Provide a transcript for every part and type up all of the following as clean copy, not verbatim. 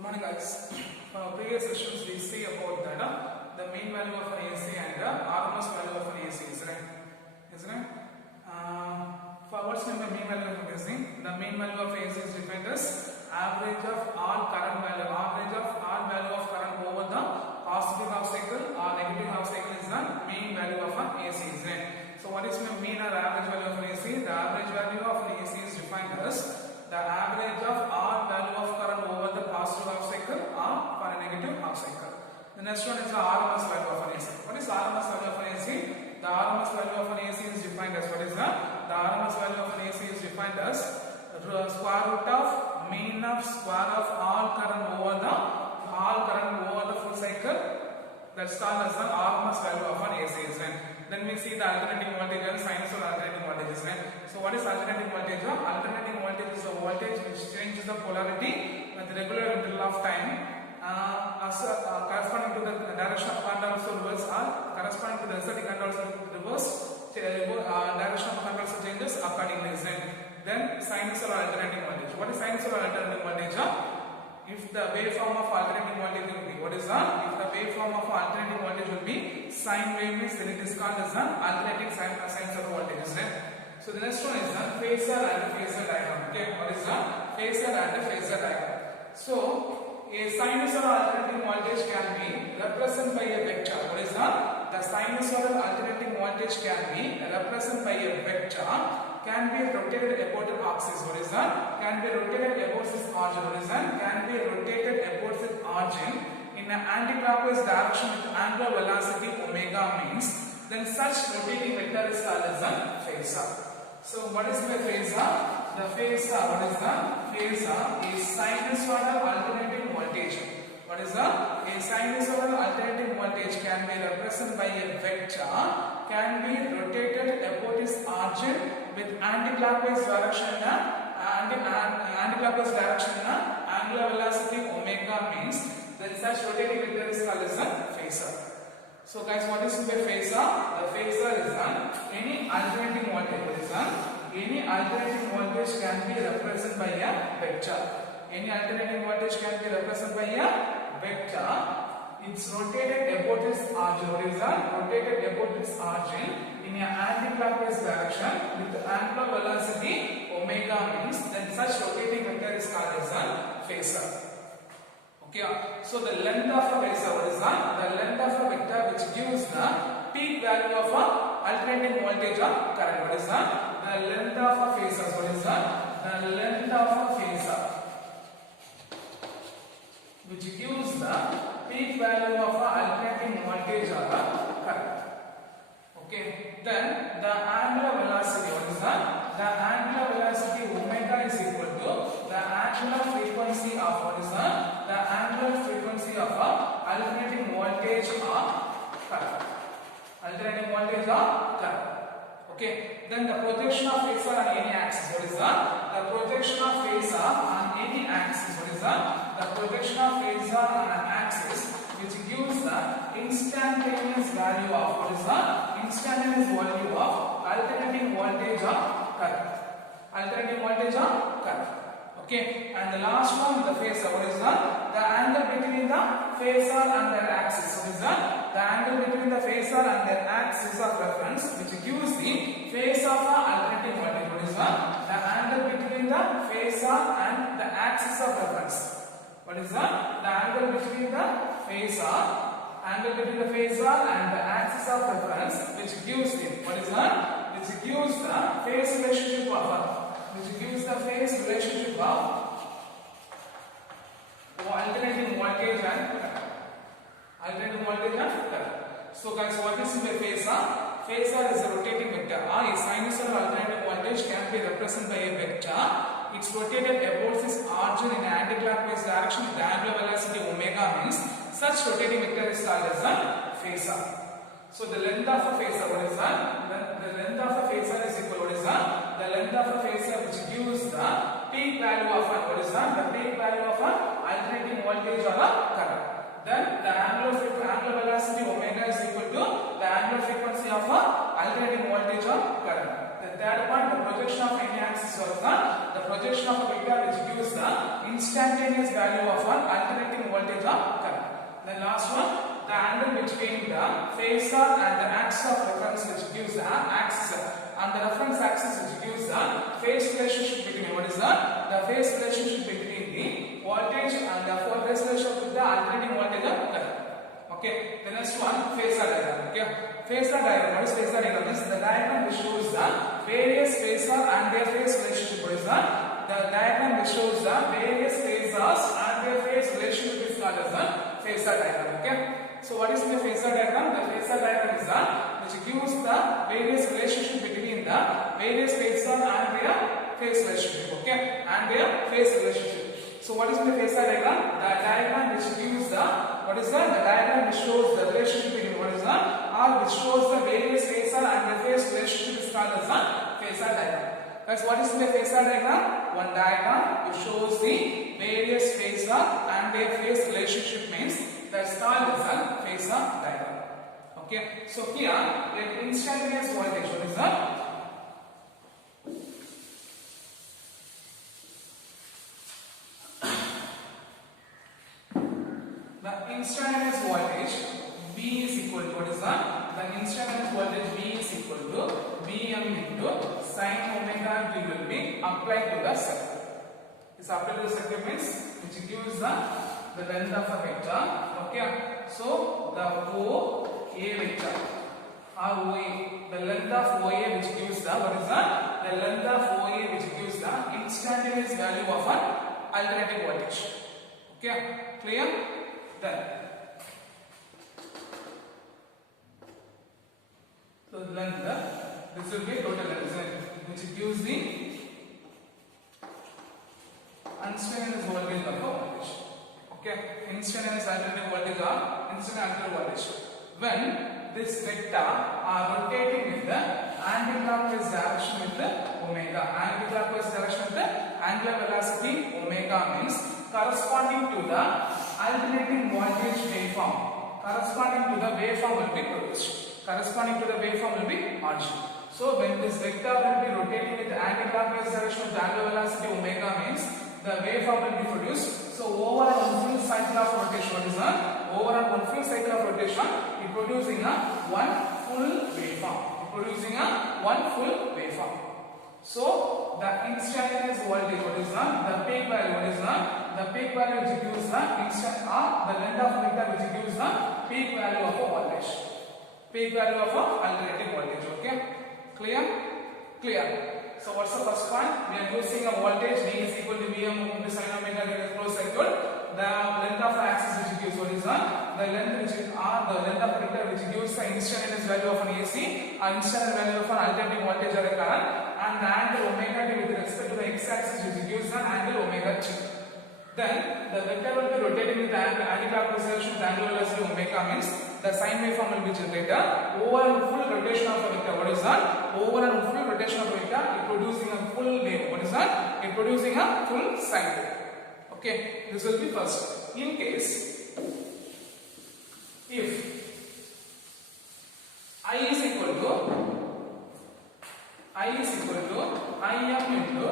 Good morning, guys. From our previous sessions, we see about that the mean value of an AC and the RMS value of an AC, isn't it? For what's mean by mean value of AC? The mean value of AC is defined as average of all current value, average of all value of current over the positive half cycle or negative half cycle is the mean value of an AC, isn't it? So what is the mean or average value of an AC? The average value of an AC is defined as the average of all value of current over the positive half cycle or for a negative half cycle. The next one is the RMS value of an AC. What is RMS value of an AC? The RMS value of an AC is defined as what is the RMS value of an AC is defined as square root of mean of square of all current over the full cycle. That's called as the RMS value of an AC. Then we see the alternating voltage and sinusoidal alternating voltage. So what is alternating voltage? Alternating voltage is the voltage which changes the polarity with regular interval of time corresponding to the direction of current also reverse or corresponding to the aesthetic current also reverse direction of current also changes accordingly. Then sinusoidal alternating voltage. What is sinusoidal alternating voltage? If the waveform of alternating voltage will be, what is that? If the waveform of alternating voltage will be sine wave, means then it is called as an alternating sinusoidal voltage. So the next one is the phasor and phasor diagram. Okay, what is the phasor and phasor diagram? So a sinusoidal alternating voltage can be represented by a vector. What is that? The sinusoidal alternating voltage can be represented by a vector. Can be rotated about the axis. What is that? Can be rotated about its origin. What is that? Can be rotated about its origin in an anti-clockwise direction with angular velocity omega means then such rotating vector is called as a phasor. So what is the phasor? The phasor, what is the phasor? Is sinusoidal alternating voltage. What is the? A sinusoidal alternating voltage can be represented by a vector, can be rotated about its origin with anti-clockwise direction angular velocity omega means then such rotating vector is called as a phasor. So guys, what is the phasor? The phasor is any alternating voltage. What is any alternating voltage can be represented by a vector. Any alternating voltage can be represented by a vector. It's rotated about its origin. What is that? Rotated about its origin in an anti-clockwise direction with angular velocity omega means then such rotating vector is called as a phasor. Okay. So the length of a phasor, what is that? The length of a vector which gives the peak value of a alternating voltage or current. What is that? The length of a phasor. What is that? The length of a phasor which gives the peak value of a alternating voltage or current. Okay. Then the angular velocity, what is that? The angular velocity omega is equal to the angular frequency of, what is that? The angular frequency of a alternating voltage or current. Alternating voltage or current. Okay. Then the projection of phasor on any axis, what is that? The projection of phasor on any axis, what is that? The projection of phasor on an axis which gives the instantaneous value of, what is that? Instantaneous value of alternating voltage or current. Alternating voltage or current. Okay. And the last one, the phasor, what is that? The angle between the phasor and their axis. What is that? The angle between the phasor and their axis of reference which gives the phase of the alternating voltage. What is that? The angle between the phasor and the axis of reference. What is that? The angle between the phasor and the axis of reference which gives the, what is that? Which gives the phase relationship of alternating voltage and current. Alternating voltage and current. So guys, what is the phasor? Phasor is a rotating vector. A sinusoidal alternating voltage can be represented by a vector. It's rotated about its origin in an anti-clockwise direction with angular velocity omega means such rotating vector is called as a phasor. So the length of a phasor, what is that? The length of a phasor is equal, what is that? The length of a phasor which gives the peak value of an, what is that? The peak value of an alternating voltage or a current. Then the angular velocity omega is equal to the angular frequency of a alternating voltage or current. The third point, the projection of any axis was the projection of a vector which gives the instantaneous value of an alternating voltage or current. The last one, the angle between the phasor and the axis of reference which gives the axis and the reference axis which gives the phase relationship between what is the phase relationship between the voltage and the phase relationship with the alternating voltage or current. Okay, the next one, phasor diagram. Okay, phasor diagram. What is phasor diagram? Is the diagram which shows the various phasor and their phase relationship. What is the diagram which shows the various phasors and their phase relationship is called as the phasor diagram. Okay, so what is the phasor diagram? The phasor diagram is the which gives the various relationship between the various phasor and their phase relationship. Okay, and their phase relationship. So what is the phasor diagram? The diagram which gives the diagram which shows the relationship between what is the or which shows the various phasor and the phase relationship is called as the phasor diagram. Guys, what is the phasor diagram? One diagram which shows the various phasor and their phase relationship means that's called as the phasor diagram. Okay, so here the instantaneous voltage, what is that? The instantaneous voltage V is equal to what is that? The instantaneous voltage V is equal to Vm into sin omega t will be applied to the circuit. This applied to the circuit means which gives the length of a vector. Okay, so the OA vector or OA, the length of OA which gives the what is the length of OA which gives the instantaneous value of an alternating voltage. Okay, clear? Then so the length, this will be total length which gives the instantaneous voltage of a voltage. Okay, instantaneous alternating voltage or instant alternating voltage. When this vector are rotating with the anti-clockwise direction with the omega. Anti-clockwise direction with the angular velocity omega means corresponding to the alternating voltage waveform. Corresponding to the waveform will be produced. Corresponding to the waveform will be origin. So when this vector will be rotating with the anti-clockwise direction with the angular velocity omega means the waveform will be produced. So over one full cycle of rotation, what is that? Over one full cycle of rotation, it producing a one full waveform. Producing a one full waveform. So the instantaneous voltage, what is that? The peak value, what is that? The peak value which gives the instant or the length of vector which gives the peak value of a voltage. Peak value of a alternating voltage. Okay, clear? Clear. So what's the first point? We are using a voltage V is equal to Vm into sin omega t closed circuit. The length of the axis which gives what is that? The length which is R, the length of vector which gives the instantaneous value of an AC, or instantaneous value of an alternating voltage or a current, and the angle omega t with respect to the x-axis which gives the angle omega t. Then the vector will be rotating with the anti-clockwise direction with the angular velocity omega means the sine waveform will be generated over a full rotation of the vector. What is that? Over a full rotation of the vector, it producing a full wave. What is that? It producing a full sine wave. Okay, this will be first. In case if I is equal to Im into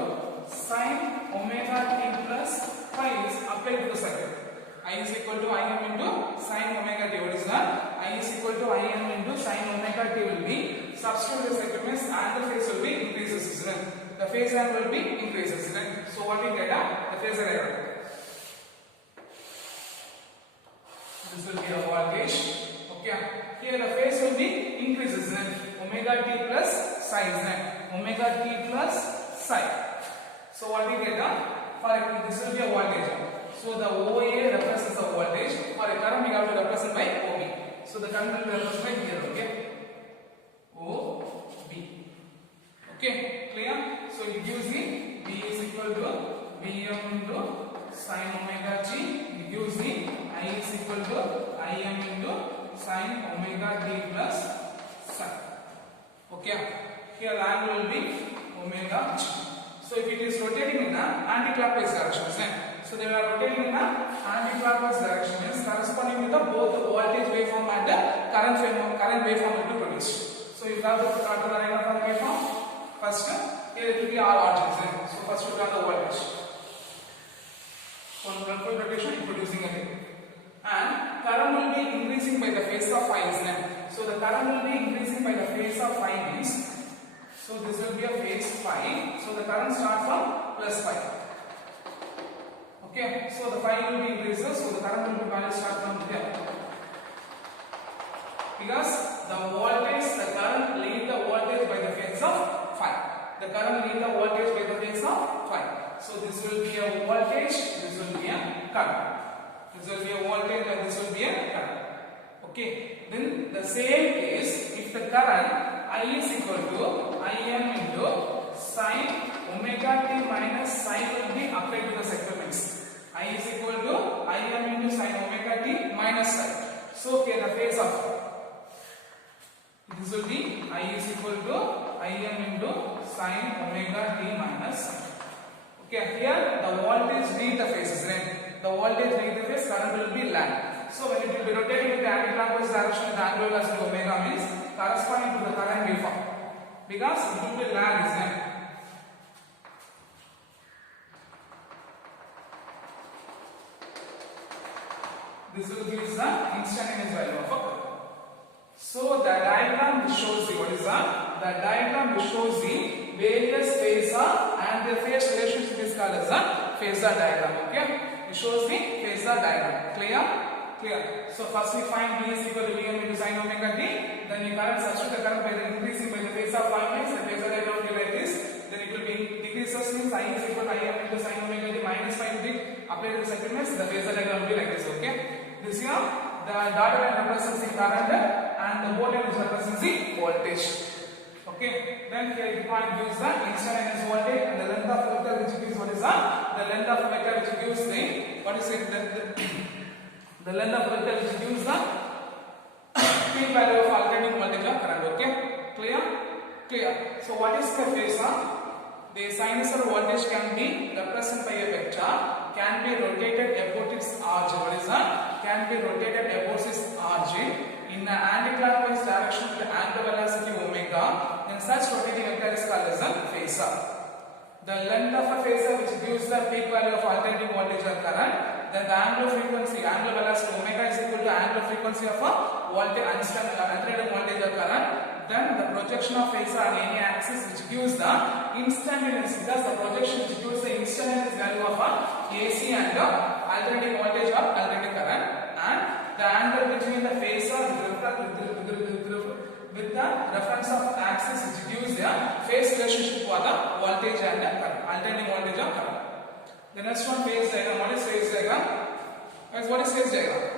sin omega t plus phi is applied to the circuit. I is equal to Im into sin omega t. What is that? I is equal to Im into sin omega t will be substitute the circuit means angle phase will be increases, isn't it? The phase angle will be increases, isn't it? So what we get the phasor diagram. This will be a voltage. Okay, here the phase will be increases, isn't it? Omega t plus psi, isn't it? Omega t plus psi. So what we get for this will be a voltage. So the OA represents the voltage. For a current we have to represent by OB. So the current will be represented by here. Okay, OB. Okay, clear? So it gives me V is equal to Vm into sin omega t. It gives me I is equal to Im into sin omega t plus psi. Okay, here the angle will be omega t. So if it is rotating in an anti-clockwise direction, so they are rotating in an anti-clockwise direction means corresponding with the both the voltage waveform and the current waveform will be produced. So you have to draw the diagram for the waveform. First, here it will be R voltage. So first we draw the voltage. full rotation producing a ring. And current will be increasing by the phase of phi, isn't it? So the current will be increasing by the phase of phi means, so this will be a phase phi. So the current starts from plus phi. Okay, so the phi will be increases, so the current will be value start from here. Because the voltage, the current lead the voltage by the phase of phi. The current lead the voltage by the phase of phi. So this will be a voltage, this will be a current. This will be a voltage and this will be a current. Okay, then the same is if the current I is equal to Im into sin omega t minus psi will be applied to the segments. I is equal to Im into sin omega t minus psi. So okay, the phase of this will be I is equal to Im into sin omega t minus psi. Okay, here the voltage lead the phases, right? The voltage lead the phase, current will be lag. So when it will be rotating with the anti-clockwise direction with the angular velocity omega means corresponding to the current waveform. Because it will be lag, isn't it? This will give us the instantaneous value of a current. So the diagram which shows the what is the diagram which shows the various phasor and the phase relationship is called as a phasor diagram. Okay, it shows the phasor diagram. Clear? Clear. So first we find V is equal to Vm into sin omega t. Then we current substitute the current by the increasing by the phase of phi means the phasor diagram will be like this. Then it will be decreases means I is equal to Im into sin omega t minus phi will be applied to the circuit means the phasor diagram will be like this. Okay. This here the dotted line represents the current and the bold line represents the voltage. Okay, then here you find gives the instantaneous voltage and the length of vector which gives what is the length of vector which gives the what is it the length of vector which gives the peak value of alternating voltage or current. Okay, clear? Clear. So what is the phasor? The sinusoidal voltage can be represented by a vector, can be rotated about its origin. What is that? Can be rotated about its origin in an anti-clockwise direction with the angular velocity omega. Then such rotating vector is called as a phasor. The length of a phasor which gives the peak value of alternating voltage or current. Then the angular frequency, angular velocity omega is equal to angular frequency of a voltage, alternating voltage or current. Then the projection of phasor on any axis which gives the instantaneous, because the projection which gives the instantaneous value of a AC and alternating voltage or alternating current, and the angle between the phasor with the reference of axis which gives the phase relationship for the voltage and the current, alternating voltage or current. The next one, phase diagram. What is phase diagram? What is phase diagram?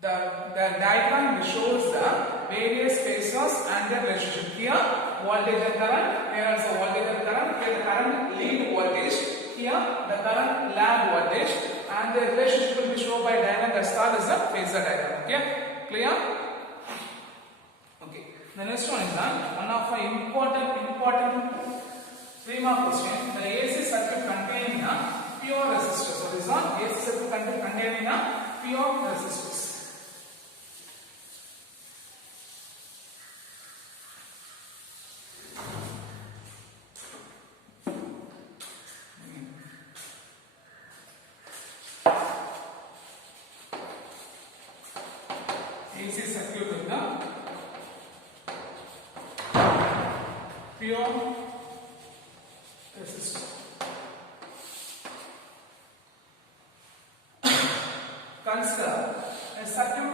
The diagram shows the various phasors and their relationship. Here voltage and current, here also voltage and current, here the current lead voltage, here the current lag voltage, and the relationship will be shown by diagram that's called as the phasor diagram. Okay, clear? Okay, the next one is one of the important 3-mark question. The AC circuit containing a pure resistors. What is that? AC circuit containing a pure resistors. AC circuit with the pure resistor. Consider a circuit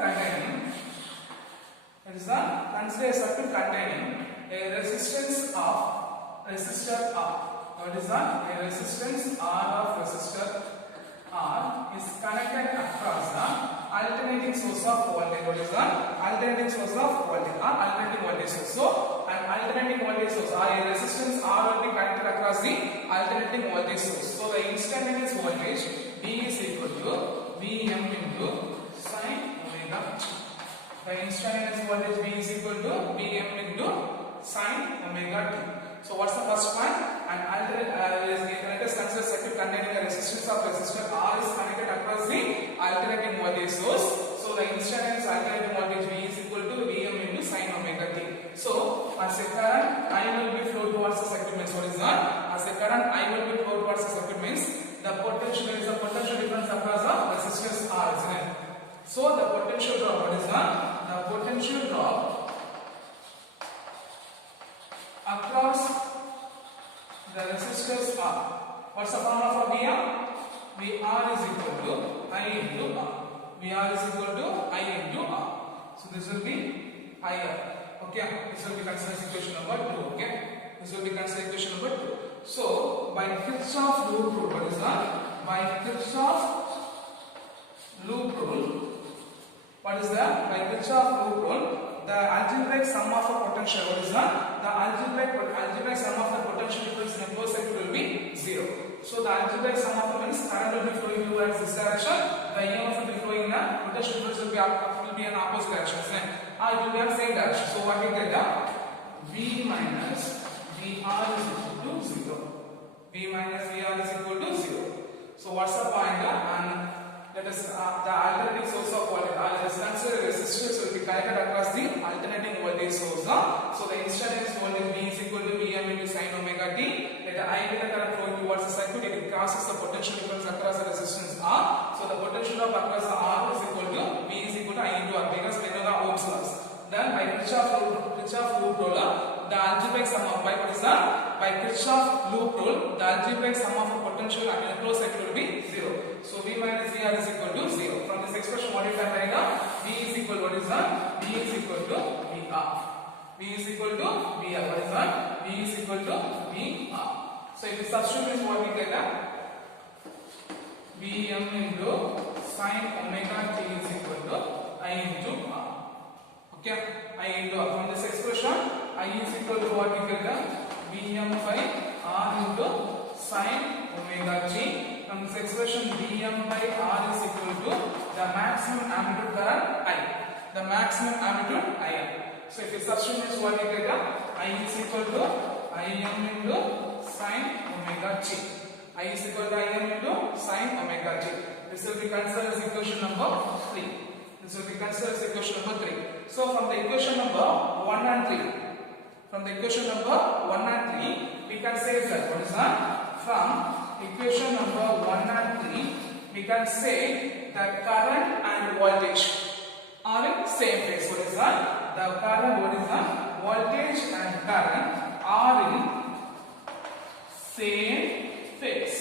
containing a resistance of resistor R. What is that? A resistance R of resistor R is connected across the alternating source of voltage. What is that? Alternating source of voltage or alternating voltage source. So an alternating voltage source or a resistance R will be connected across the alternating voltage source. So the instantaneous voltage V is equal to Vm into sin omega t. The instantaneous voltage V is equal to Vm into sin omega t. So what's the first one? An let us consider circuit containing a resistance of resistor R is connected across the alternating voltage source. So the instantaneous alternating voltage V is equal to Vm into sin omega t. So as a current I will be flow towards the circuit means what is that? As a current I will be flow towards the circuit means the potential, there is a potential difference across the resistors R, isn't it? So the potential drop, what is the potential drop across the resistors R. What's the formula for VR? VR is equal to I into R. VR is equal to I into R. So this will be IR. Okay, this will be considered equation number 2. Okay, this will be considered equation number 2. So by Kirchhoff loop rule, what is that? By Kirchhoff loop rule, what is that? By Kirchhoff loop rule, the algebraic sum of a potential, what is that? The algebraic sum of the potential difference in a closed circuit will be 0. So the algebraic sum of the means current will be flowing towards this direction, the EMF will be flowing in a potential difference will be in opposite direction, isn't it? Or it will be in same direction. So what we get V minus VR is equal to 0. V minus VR is equal to 0. So what's the point? And let us the alternating source of voltage. Let us consider resistors will be connected across the alternating voltage source. So the instantaneous voltage V is equal to Vm into sin omega t. Let the I the current flowing towards the circuit, it crosses the potential difference across the resistance R. So the potential drop across the R is equal to V is equal to I into R because we know the Ohm's laws. Then by Kirchhoff loop rule, the algebraic sum of by what is that? By Kirchhoff loop rule, the algebraic sum of a potential in a closed circuit will be 0. So V minus VR is equal to 0. From this expression, what you can write down? V is equal, what is that? V is equal to VR. V is equal to VR. What is that? V is equal to VR. So if you substitute this, what we get? Vm into sin omega t is equal to I into R. Okay, I into R. From this expression, I is equal to what we get? Vm by R into sin omega t. From this expression, Vm by R is equal to the maximum amplitude current I. The maximum amplitude IM. So if you substitute this, what you get? I is equal to Im into sin omega t. I is equal to Im into sin omega t. This will be considered as equation number 3. This will be considered as equation number 3. So from the equation number 1 and 3, from the equation number 1 and 3, we can say that what is that? From equation number 1 and 3, we can say that current and voltage are in same phase. What is that? The current, what is that? Voltage and current are in same phase.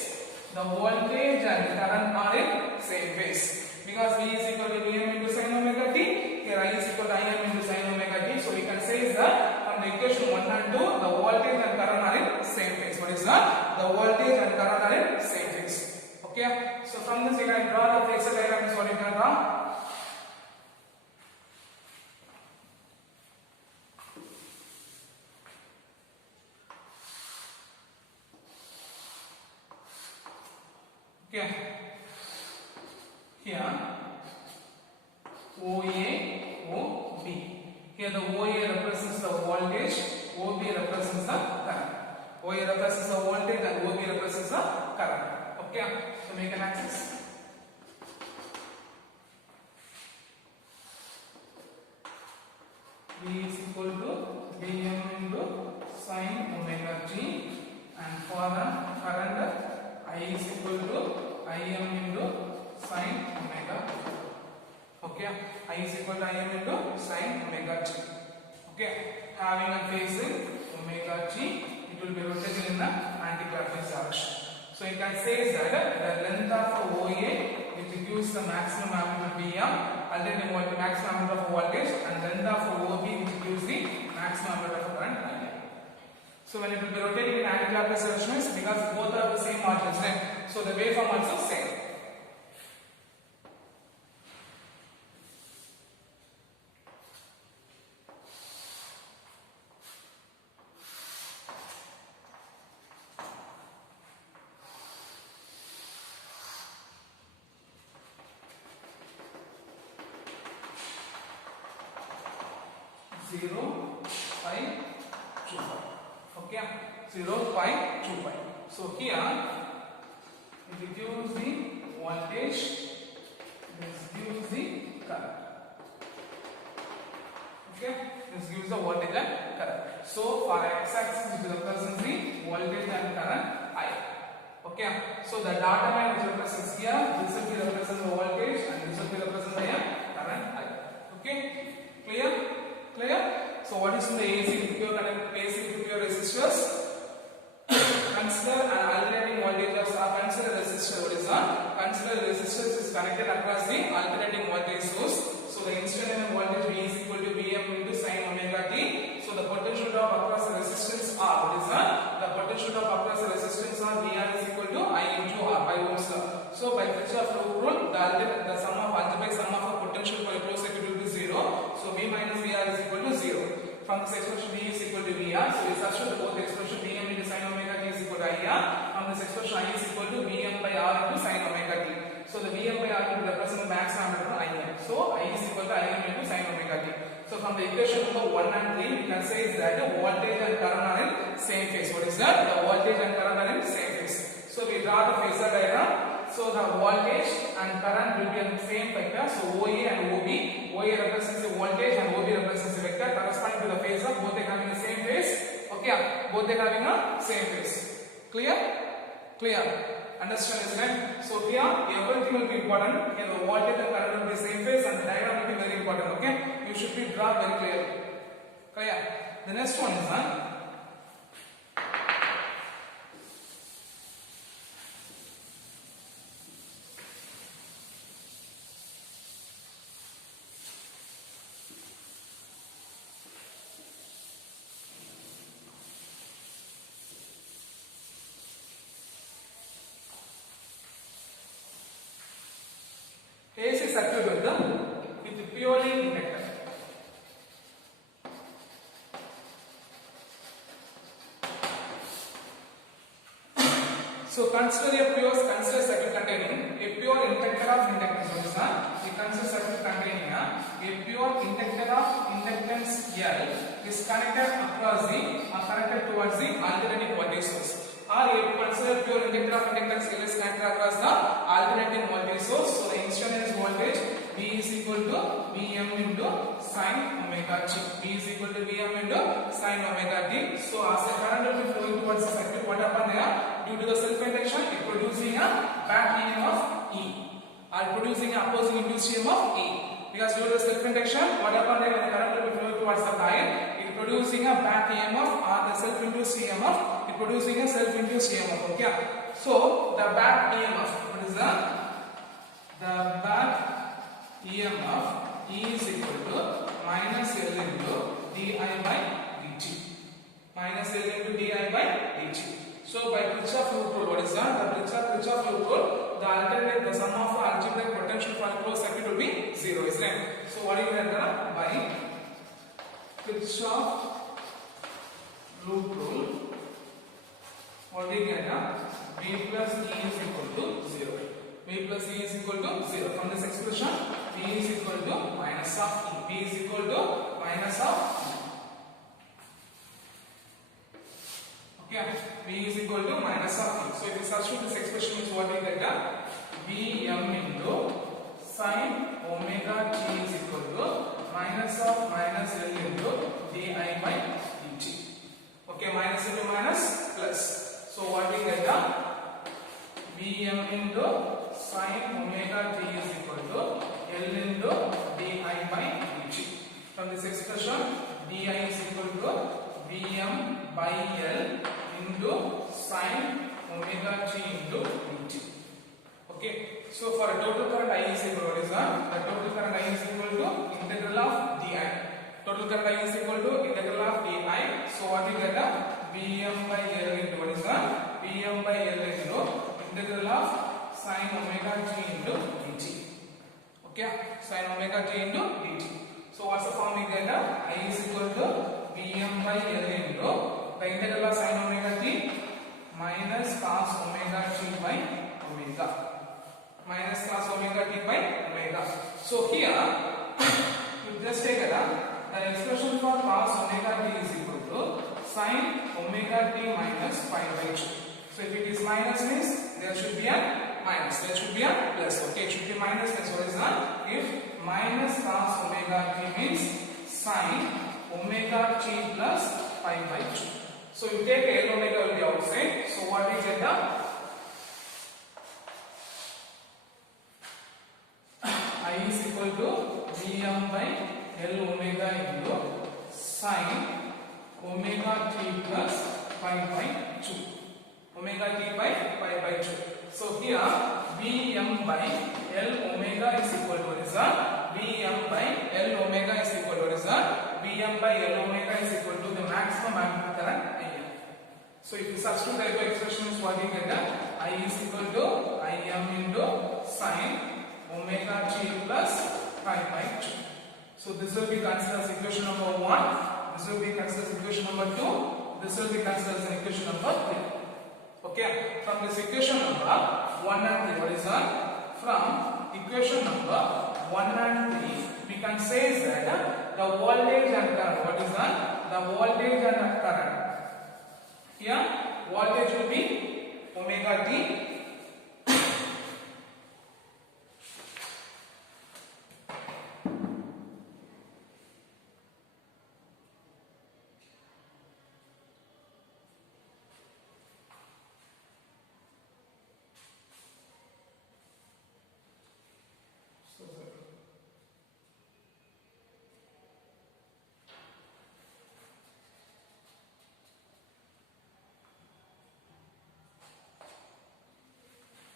The voltage and current are in same phase. Because V is equal to Vm into sin omega t, here I is equal to Im into sin omega t. So we can say is that from the equation 1 and 2, the voltage and current are in same phase. What is that? The voltage and current are in same phase. Okay. So from this we can draw the phasor diagram. Is what you can draw. Okay. Here OA, OB. Here the OA represents the voltage, OB represents the current. OA represents the voltage and OB represents the current. Okay, so make an axis. V is equal to Vm into sin omega t, and for the current I is equal to Im into sin omega t. Okay, I is equal to Im into sin omega t. Okay, having a phase in omega t, it will be rotated in the anti-clockwise direction. So you can say that the length of OA, which gives the maximum amplitude Vm, alternating voltage, maximum amplitude of voltage, and length of OB, which gives the maximum amplitude of current Im. So when it will be rotating in anti-clockwise direction, because both are the same origins, right? So the waveform also same. Okay, 0.25. So here it gives the voltage, this gives the current. Okay, this gives the voltage and current. So for x-axis it represents the voltage and current I. Okay, so So the dotted line which represents here, this will be represent the voltage and this will be represent the current I. Okay, clear? Clear? So what is in the AC to pure current, AC to pure resistors? Consider an alternating voltage of consider resistor. What is that? Consider resistors is connected across the alternating voltage source. So the instantaneous voltage V is equal to Vm into sin omega t. So the potential drop across the resistance R. What is that? The potential drop across the resistance R VR is equal to I into R by Ohm's law. So by Kirchhoff's rule, the sum of algebraic sum of a potential for a closed circuit will be 0. So V minus VR is equal to 0. From this expression V is equal to VR. So we substitute both the expression Vm into sin omega t is equal to IR. From this expression I is equal to Vm by R into sin omega t. So the Vm by R will represent the max amplitude Im. So I is equal to Im into sin omega t. So from the equation number 1 and 3, we can say is that the voltage and current are in same phase. What is that? The voltage and current are in same phase. So we draw the phasor diagram. So the voltage and current will be in the same vector. So OA and OB. OA represents the voltage and OB represents the vector corresponding to the phasor. Both are having the same phase. Okay, both are having a same phase. Clear? Clear? Understand, isn't it? So here everything will be important. Here the voltage and current will be same phase and the diagram will be very important. Okay, you should be drawn very clearly. Clear? The next one is AC circuit with purely inductor. So consider circuit containing a pure inductor of inductance. We consider circuit containing a pure inductor of inductance L is connected towards the alternating voltage source. Or if consider pure inductor of inductance L is connected across the alternating voltage source. So the instantaneous voltage V is equal to Vm into sin omega t. V is equal to Vm into sin omega t. So as the current will be flowing towards the circuit, what happened there? Due to the self-induction, it producing a back EMF E, or producing an opposing induced EMF E. Because due to the self-induction, what happened there when the current will be flowing towards the coil, it producing a back EMF or the self-induced EMF, it producing a self-induced EMF. Okay. So the back EMF, what is that? The back EMF E is equal to minus L into di by dt. Minus L into di by dt. So by Kirchhoff's rule, what is that? The Kirchhoff's rule, the sum of the algebraic potential for a closed circuit will be 0, isn't it? So what do you get by Kirchhoff's rule? What do you get? V plus E is equal to 0. V plus E is equal to 0. From this expression, V is equal to minus of E. V is equal to minus of E. Okay, V is equal to minus of E. So if you substitute this expression, means what you get? Vm into sin omega t is equal to minus of minus L into di by dt. Okay, minus into minus plus. So what we get? Vm into sin omega t is equal to L into di by dt. From this expression, di is equal to Vm by L into sin omega t into dt. Okay, so for a total current I is equal to what is that? The total current I is equal to integral of di. Total current I is equal to integral of di. So what you get? Vm by L into what is that? Vm by L into integral of sin omega t into dt. Okay, sin omega t into dt. So what's the form we get? I is equal to Vm by L into the integral of sin omega t minus cos omega t by omega. Minus cos omega t by omega. So here, you just take the expression for cos omega t is equal to sin omega t minus pi by 2. So if it is minus means there should be a minus, there should be a plus. Okay, it should be minus plus. What is that? If minus cos omega t means sin omega t plus pi by 2. So you take L omega will be outside. So what is it? L omega into sin omega t plus pi by 2. Omega t by pi by 2. So here Vm by L omega is equal to what is that? Vm by L omega is equal to what is that? Vm by L omega is equal to the maximum amplitude current Im. So if you substitute the above expressions, what you get? I is equal to Im into sin omega t plus pi by 2. So this will be considered as equation number 1. This will be considered as equation number 2. This will be considered as equation number 3. Okay. From this equation number 1 and 3, what is that? From equation number 1 and 3, we can say that the voltage and current. What is that? The voltage and current. Here, voltage will be omega t.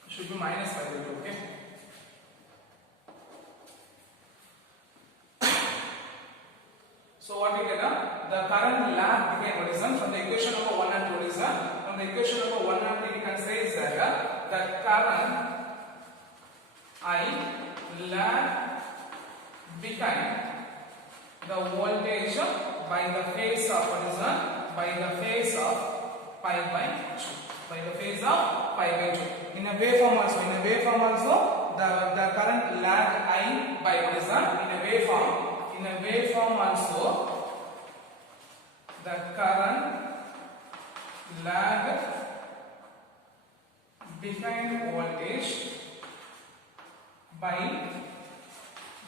Should be minus 5 by 2, okay? So what we get? The current lag behind what is that? From the equation number 1 and 2, what is that? From the equation number 1 and 2, we can say is that the current I lag behind the voltage by the phase of what is that? By the phase of pi by 2. By the phase of pi by 2. In a waveform also, the current lag I by what is that? In a waveform also, the current lag behind voltage by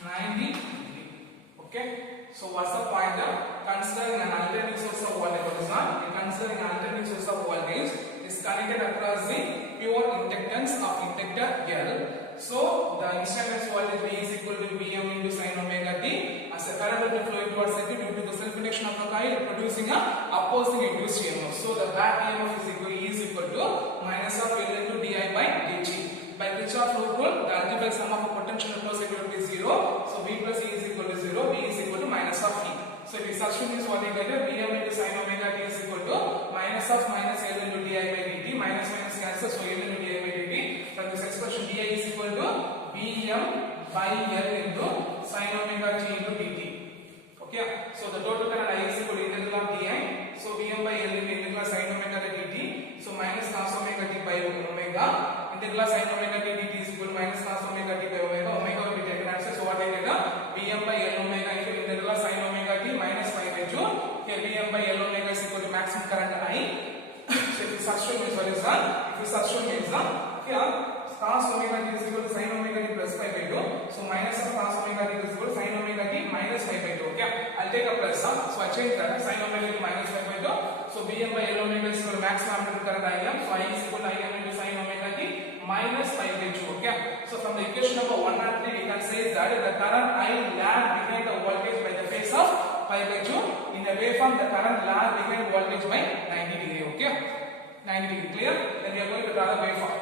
90 degree. Okay. So what's the point? Considering an alternating source of voltage, what is that? Considering an alternating source of voltage is connected across the pure inductance of inductor L. So the instantaneous voltage V is equal to Vm into sin omega t. As the current will be flowing towards circuit due to the self-induction of the coil, producing a opposing induced EMF. So the back EMF is equal to minus of L into di by dt. By Kirchhoff rule, the algebraic sum of a potential across circuit will be 0. So V plus E is equal to 0. V is equal to minus of E. So if we substitute this, what we get? Vm into sin omega t is equal to minus of minus L into di by dt. Minus minus cancels, so L into di by dt. From this expression, di is equal to Vm by L into sin omega t into dt. Okay. So the total current I is equal to integral of di. So Vm by L into integral sin omega t dt. So minus cos omega t by omega. Integral sin omega t dt is equal to minus cos omega t by omega. Omega will be taken answer. So what I get? Vm by L omega into integral sin omega t minus pi by 2. Here Vm by L omega is equal to maximum current I. So if you substitute means what is that? If you substitute means here cos omega t is equal to sin omega t plus pi by 2. So minus of cos omega t is equal to sin omega t minus pi by 2. Okay. I'll take a plus. So I change that sin omega t minus pi by 2. So Vm by L omega is equal to maximum amplitude current Im. So I is equal to Im into sin omega t minus pi by 2. Okay. So from the equation number 1 and 3, we can say that the current I lag behind the voltage by the phase of pi by 2. In a waveform, the current lag behind voltage by 90 degree. Okay. 90 degree. Clear? Then we are going to draw the waveform.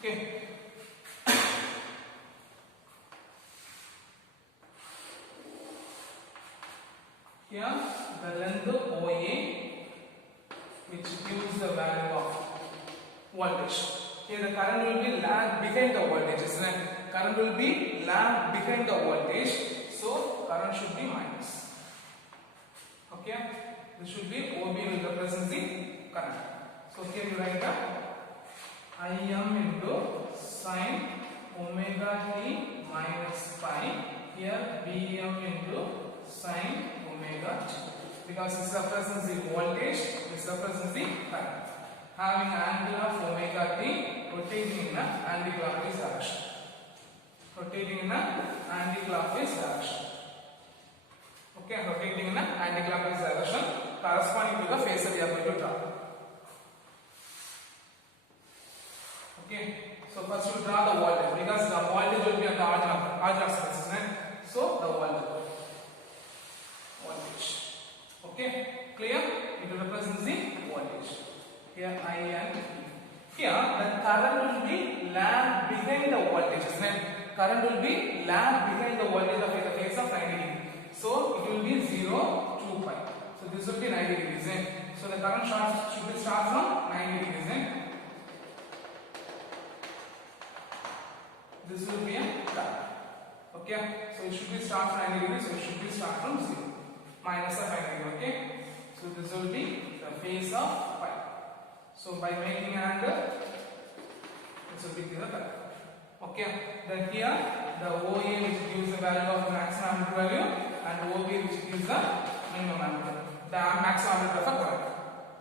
Okay. Here the length OA, which gives the value of voltage. Here the current will be lag behind the voltage, isn't it? Current will be lag behind the voltage, so current should be minus. Okay, this should be OB will represent the current. So here you write that Im into sin omega t minus pi. Here Vm into sin omega t. Because this represents the voltage, this represents the current. Having angle of omega t rotating in an anti-clockwise direction. Rotating in an anti-clockwise direction. Okay, rotating in an anti-clockwise direction corresponding to the phasor we are going to draw. Okay, so first you draw the voltage because the voltage will be at the Arjun's resistance. So the voltage. Okay, clear? It represents the voltage. Here I and E. Here the current will be lag behind the voltage, isn't it? Current will be lag behind the voltage of the phase of 90 degree. So it will be 0 to pi. So this will be 90 degrees, isn't it? So the current should be start from 90 degrees, isn't it? This will be a current. Okay, so it should be start from 90 degrees. So it should be start from 0 minus of 90 degree. Okay, so this will be the phase of pi. So by making an angle, this will be the current. Okay, then here the OA which gives the value of maximum amplitude value and OB which gives the minimum amplitude, the maximum amplitude of a current.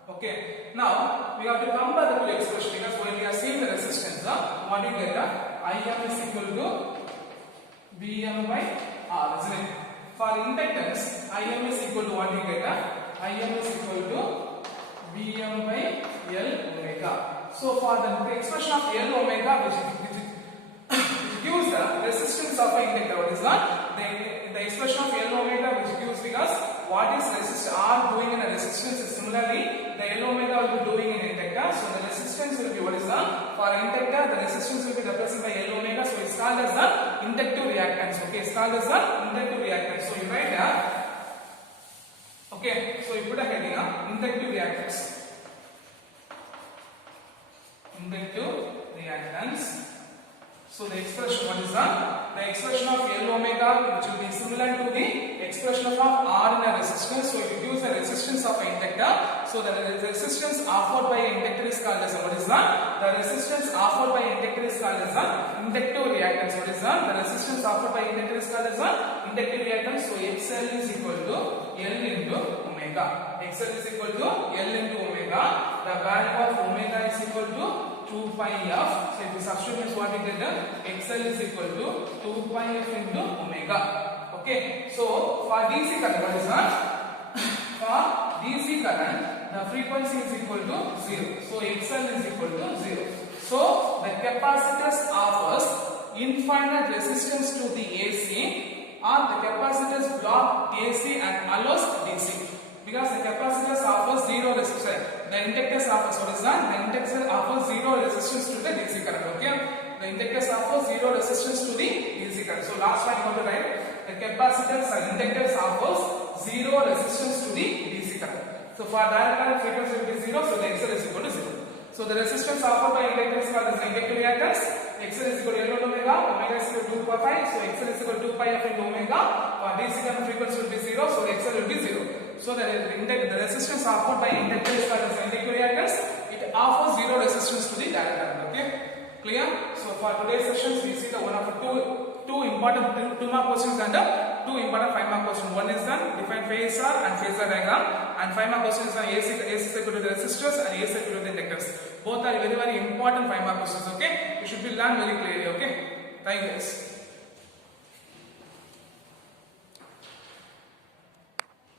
Okay, now we have to compare the two expressions because when we are seeing the resistance, what we get IM is equal to BM by R, isn't it? For inductance, IM is equal to what we get IM is equal to BM by L omega. So for the expression of L omega which gives the resistance of an inductor, what is that? The expression of L omega which gives because what is resistance R doing in a resistance is similarly the L omega will be doing in inductor. So the resistance will be what is the for inductor the resistance will be represented by L omega. So it's called as the inductive reactance. Okay, it's called as the inductive reactance. So you write here. Okay, so you put a heading inductive reactance. Inductive reactance. So the expression what is that? The expression of L omega which will be similar to the expression of R in a resistance. So it gives the resistance of an inductor. So the resistance offered by an inductor is called as what is that? The resistance offered by an inductor is called as inductive reactance. What is that? The resistance offered by an inductor is called as inductive reactance. So XL is equal to L into omega. XL is equal to L into omega. The value of omega is equal to 2 pi f. So if you substitute what we get, XL is equal to 2 pi f into omega. Okay, so for DC current, what is that? For DC current, the frequency is equal to 0. So XL is equal to 0. So the capacitors offers infinite resistance to the AC, or the capacitors block AC and allows DC. Because the capacitors offers 0 resistance. The inductors offers what is that? The inductor offers 0 resistance to the DC current. Okay, the inductors offers 0 resistance to the DC current. So last one you have to write the capacitors and inductors offers 0 resistance to the DC current. So for direct current frequency will be 0. So the XL is equal to 0. So the resistance offered by inductor is called as the inductive reactance. XL is equal to L omega. Omega is equal to 2 pi phi. So XL is equal to 2 pi f into omega. For DC current frequency will be 0. So the XL will be 0. So the resistance offered by inductor is called as inductive reactance. It offers 0 resistance to the direct current. Okay, clear? So for today's sessions, we see the one of the two important 2 mark questions and 2 important 5 mark questions. One is done define phasor and phasor diagram, and 5 mark question is on AC equal to the resistors and AC equal to the inductors. Both are very important 5 mark questions. Okay, you should be learned very clearly. Okay, thank you guys.